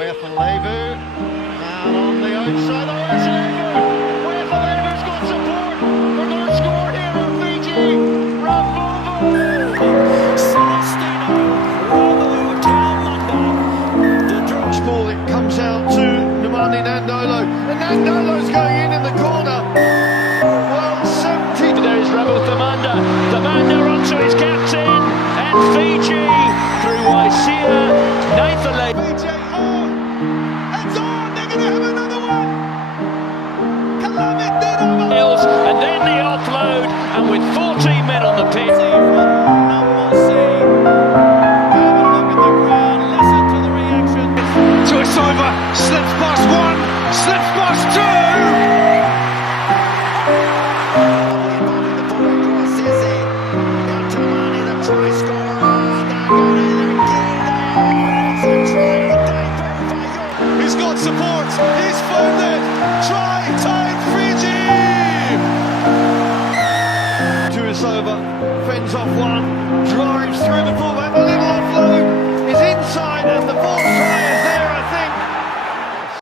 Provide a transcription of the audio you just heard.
Where for Levu, and on the outside, oh, it's Levu! Where for Levu's got support! We're going to score here on Fiji! Rambovo! Celestino, Ramu down under. The drop ball, it comes out to lomani Nandolo, and Nandolo's going in the corner. Well, 70. There is Rebel Thamanda onto his captain, and Fiji through Waisia, Nathan Lane. Fiji on! It's on! They're going to have another one! Hills, and then the offload, and with 14 men on the pitch. Tuisova slips past one, slips past two. He's got support, he's found it, try time Fiji! Tuisova fends off one, drives through the fullback, a little offload.